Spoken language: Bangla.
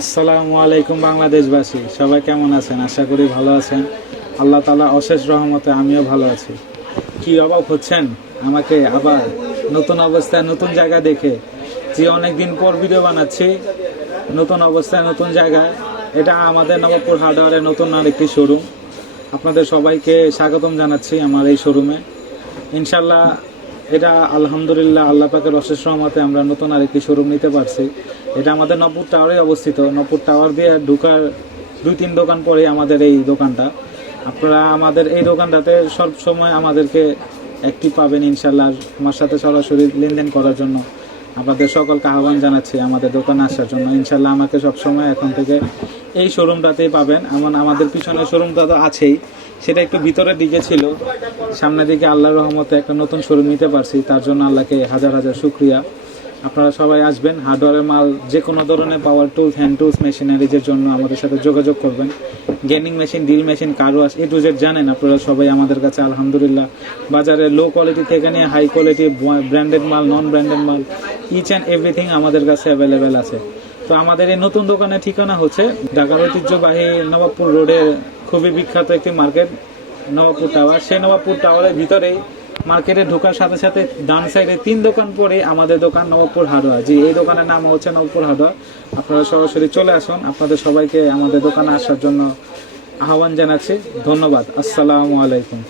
আসসালামু আলাইকুম বাংলাদেশবাসী, সবাই কেমন আছেন? আশা করি ভালো আছেন। আল্লাহ তাআলা অশেষ রহমতে আমিও ভালো আছি। কি অবাক হচ্ছেন আমাকে আবার নতুন অবস্থায় নতুন জায়গা দেখে, যে অনেকদিন পর ভিডিও বানাচ্ছি নতুন অবস্থায় নতুন জায়গায়। এটা আমাদের নবাবপুর হার্ডওয়্যারের নতুন আরেকটি শোরুম। আপনাদের সবাইকে স্বাগতম জানাচ্ছি আমার এই শোরুমে। ইনশাল্লাহ এটা আলহামদুলিল্লাহ আল্লাহ পাকের অশেষ রহমতে আমরা নতুন আরেকটি শোরুম নিতে পারছি। এটা আমাদের নবপুর টাওয়ারে অবস্থিত। নবপুর টাওয়ার দিয়ে ঢোকার 2-3 দোকান পরে আমাদের এই দোকানটা। আপনারা আমাদের এই দোকানটাতে সব সময় আমাদেরকে অ্যাক্টিভ পাবেন ইনশাল্লাহ। আমার সাথে সরাসরি লেনদেন করার জন্য আপনাদের সকলকে আহ্বান জানাচ্ছি আমাদের দোকানে আসার জন্য। ইনশাল্লাহ আমাকে সবসময় এখন থেকে এই শোরুমটাতেই পাবেন। আমাদের পিছনের শোরুমটা তো আছেই, সেটা একটু ভিতরের দিকে ছিল। সামনের দিকে আল্লাহর রহমতে একটা নতুন শোরুম নিতে পারছি, তার জন্য আল্লাহকে হাজার হাজার শুকরিয়া। আপনারা সবাই আসবেন। হার্ডওয়্যারের মাল, যে কোনো ধরনের পাওয়ার টুলস, হ্যান্ড টুলস, মেশিনারিজের জন্য আমাদের সাথে যোগাযোগ করবেন। Gaming machine, drill machine, car wash, A to Z জানেন আপনারা সবাই আমাদের কাছে আলহামদুলিল্লাহ। বাজারে লো কোয়ালিটি থেকে নিয়ে হাই কোয়ালিটি, ব্র্যান্ডেড মাল, নন ব্র্যান্ডেড মাল, ইচ অ্যান্ড এভরিথিং আমাদের কাছে অ্যাভেলেবেল আছে। তো আমাদের এই নতুন দোকানের ঠিকানা হচ্ছে ঢাকার ঐতিহ্যবাহী নবাবপুর রোডের খুবই বিখ্যাত একটি মার্কেট নবাবপুর টাওয়ার। সেই নবাবপুর টাওয়ারের ভিতরেই মার্কেটে ঢোকার সাথে সাথে ডান সাইডে 3 দোকান পরে আমাদের দোকান নবাবপুর হার্ডওয়্যার। জি, এই দোকানের নাম হচ্ছে নবাবপুর হার্ডওয়্যার। আপনারা সরাসরি চলে আসুন। আপনাদের সবাইকে আমাদের দোকানে আসার জন্য আহ্বান জানাচ্ছি। ধন্যবাদ। আসসালামু আলাইকুম।